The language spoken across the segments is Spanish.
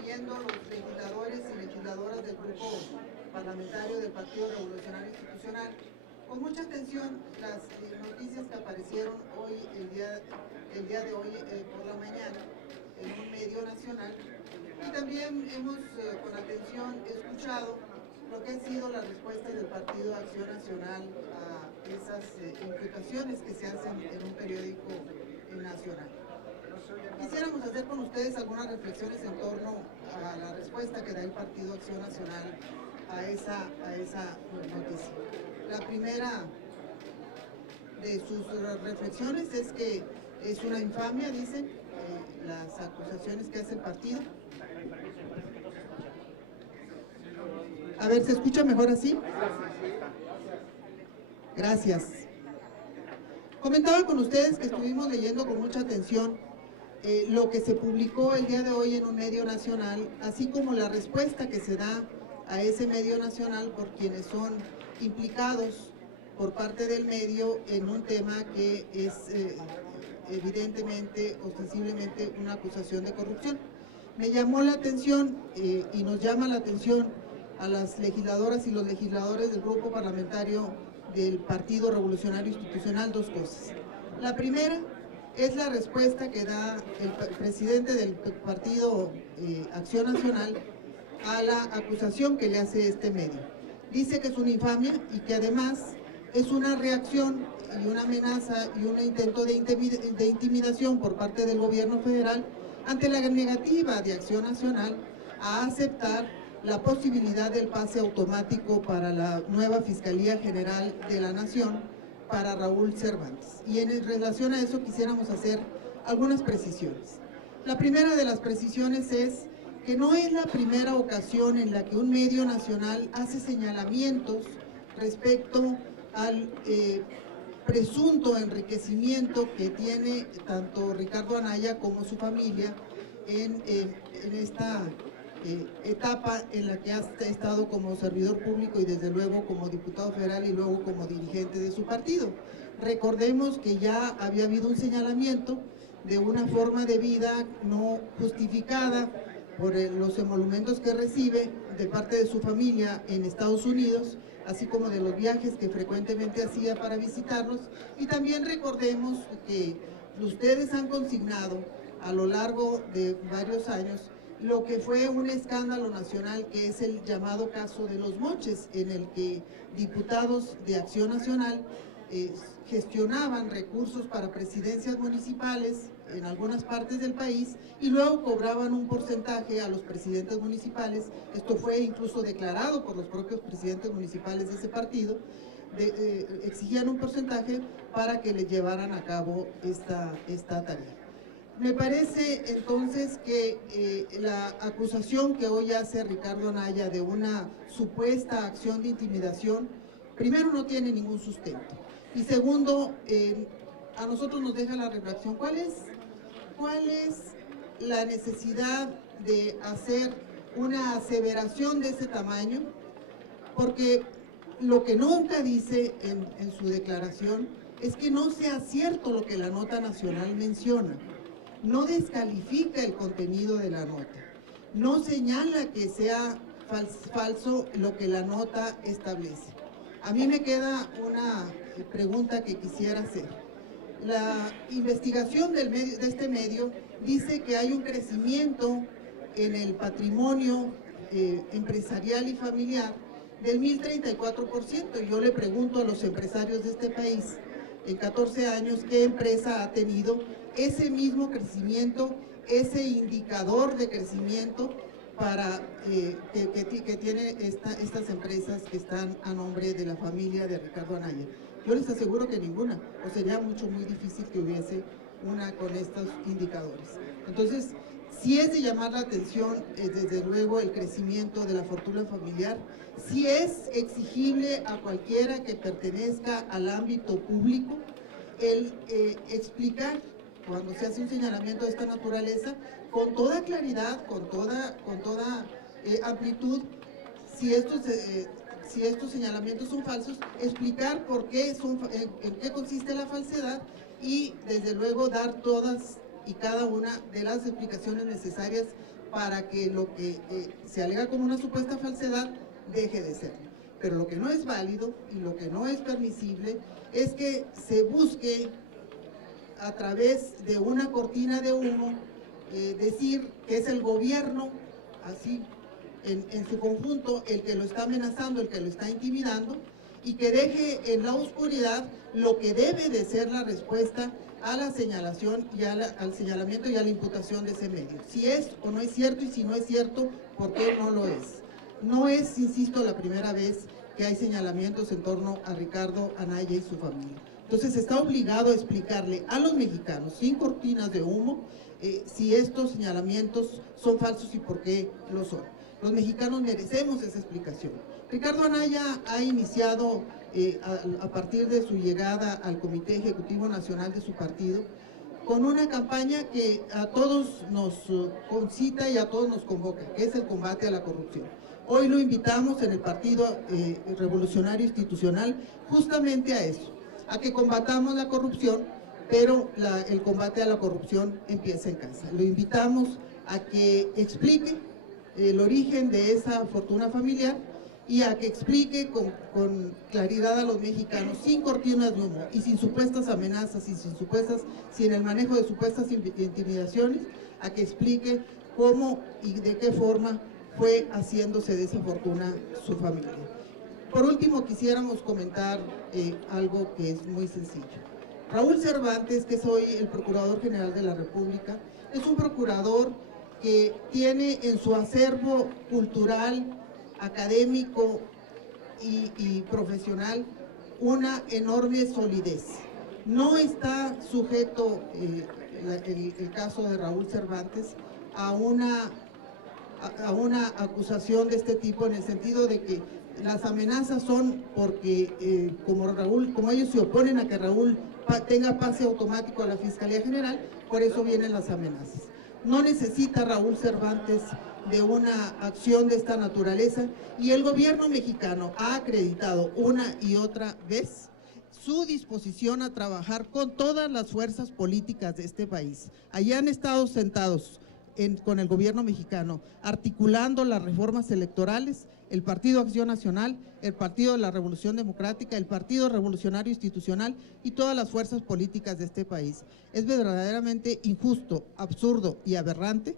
leyendo los legisladores y legisladoras del grupo parlamentario del Partido Revolucionario Institucional con mucha atención las noticias que aparecieron hoy, el día de hoy por la mañana en un medio nacional, y también hemos con atención escuchado lo que han sido las respuestas del Partido Acción Nacional a esas imputaciones que se hacen en un periódico nacional. Quisiéramos hacer con ustedes algunas reflexiones en torno a la respuesta que da el Partido Acción Nacional a esa noticia. La primera de sus reflexiones es que es una infamia, dicen, las acusaciones que hace el partido. A ver, ¿se escucha mejor así? Gracias. Comentaba con ustedes que estuvimos leyendo con mucha atención lo que se publicó el día de hoy en un medio nacional, así como la respuesta que se da a ese medio nacional por quienes son implicados por parte del medio en un tema que es evidentemente, ostensiblemente, una acusación de corrupción. Me llamó la atención y nos llama la atención a las legisladoras y los legisladores del grupo parlamentario del Partido Revolucionario Institucional dos cosas. La primera es la respuesta que da el presidente del Partido Acción Nacional a la acusación que le hace este medio. Dice que es una infamia y que además es una reacción y una amenaza y un intento de intimidación por parte del gobierno federal ante la negativa de Acción Nacional a aceptar la posibilidad del pase automático para la nueva Fiscalía General de la Nación para Raúl Cervantes. Y en relación a eso quisiéramos hacer algunas precisiones. La primera de las precisiones es que no es la primera ocasión en la que un medio nacional hace señalamientos respecto al presunto enriquecimiento que tiene tanto Ricardo Anaya como su familia en esta etapa en la que ha estado como servidor público y desde luego como diputado federal y luego como dirigente de su partido. Recordemos que ya había habido un señalamiento de una forma de vida no justificada por los emolumentos que recibe de parte de su familia en Estados Unidos, así como de los viajes que frecuentemente hacía para visitarlos. Y también recordemos que ustedes han consignado a lo largo de varios años lo que fue un escándalo nacional, que es el llamado caso de Los Moches, en el que diputados de Acción Nacional gestionaban recursos para presidencias municipales en algunas partes del país y luego cobraban un porcentaje a los presidentes municipales. Esto fue incluso declarado por los propios presidentes municipales de ese partido. Exigían un porcentaje para que le llevaran a cabo esta tarea. Me parece entonces que la acusación que hoy hace Ricardo Anaya de una supuesta acción de intimidación, primero no tiene ningún sustento y segundo, a nosotros nos deja la reflexión. ¿Cuál es la necesidad de hacer una aseveración de ese tamaño? Porque lo que nunca dice en su declaración es que no sea cierto lo que la nota nacional menciona. No descalifica el contenido de la nota, no señala que sea falso lo que la nota establece. A mí me queda una pregunta que quisiera hacer. La investigación de este medio dice que hay un crecimiento en el patrimonio empresarial y familiar del 1034%. Y yo le pregunto a los empresarios de este país, en 14 años, ¿qué empresa ha tenido ese mismo crecimiento, ese indicador de crecimiento para que tiene estas empresas que están a nombre de la familia de Ricardo Anaya? Yo les aseguro que ninguna, o sería muy difícil que hubiese una con estos indicadores. Entonces, sí es de llamar la atención, desde luego, el crecimiento de la fortuna familiar. Sí es exigible a cualquiera que pertenezca al ámbito público el explicar, cuando se hace un señalamiento de esta naturaleza, con toda claridad, con toda amplitud, si estos señalamientos son falsos, explicar por qué en qué consiste la falsedad y, desde luego, dar todas y cada una de las explicaciones necesarias para que lo que se alega como una supuesta falsedad deje de ser. Pero lo que no es válido y lo que no es permisible es que se busque a través de una cortina de humo decir que es el gobierno, así en su conjunto, el que lo está amenazando, el que lo está intimidando, y que deje en la oscuridad lo que debe de ser la respuesta a la señalación y al señalamiento y a la imputación de ese medio. Si es o no es cierto, y si no es cierto, ¿por qué no lo es? No es, insisto, la primera vez que hay señalamientos en torno a Ricardo Anaya y su familia. Entonces está obligado a explicarle a los mexicanos, sin cortinas de humo, si estos señalamientos son falsos y por qué lo son. Los mexicanos merecemos esa explicación. Ricardo Anaya ha iniciado, a partir de su llegada al Comité Ejecutivo Nacional de su partido, con una campaña que a todos nos concita y a todos nos convoca, que es el combate a la corrupción. Hoy lo invitamos en el Partido Revolucionario Institucional justamente a eso, a que combatamos la corrupción, pero el combate a la corrupción empieza en casa. Lo invitamos a que explique el origen de esa fortuna familiar y a que explique con claridad a los mexicanos, sin cortinas de humo y sin supuestas amenazas y sin el manejo de supuestas intimidaciones, a que explique cómo y de qué forma fue haciéndose de esa fortuna su familia. Por último, quisiéramos comentar algo que es muy sencillo. Raúl Cervantes, que es hoy el Procurador General de la República, es un procurador que tiene en su acervo cultural, académico y profesional una enorme solidez. No está sujeto el caso de Raúl Cervantes a una acusación de este tipo, en el sentido de que las amenazas son porque como ellos se oponen a que Raúl tenga pase automático a la Fiscalía General, por eso vienen las amenazas. No necesita Raúl Cervantes de una acción de esta naturaleza, y el gobierno mexicano ha acreditado una y otra vez su disposición a trabajar con todas las fuerzas políticas de este país. Allá han estado sentados con el gobierno mexicano, articulando las reformas electorales, el Partido Acción Nacional, el Partido de la Revolución Democrática, el Partido Revolucionario Institucional y todas las fuerzas políticas de este país. Es verdaderamente injusto, absurdo y aberrante,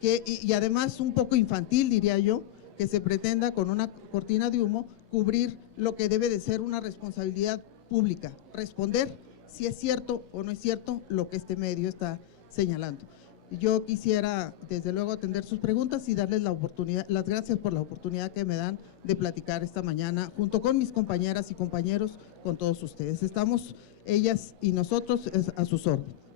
y además un poco infantil, diría yo, que se pretenda con una cortina de humo cubrir lo que debe de ser una responsabilidad pública, responder si es cierto o no es cierto lo que este medio está señalando. Yo quisiera, desde luego, atender sus preguntas y darles las gracias por la oportunidad que me dan de platicar esta mañana, junto con mis compañeras y compañeros, con todos ustedes. Estamos, ellas y nosotros, a sus órdenes.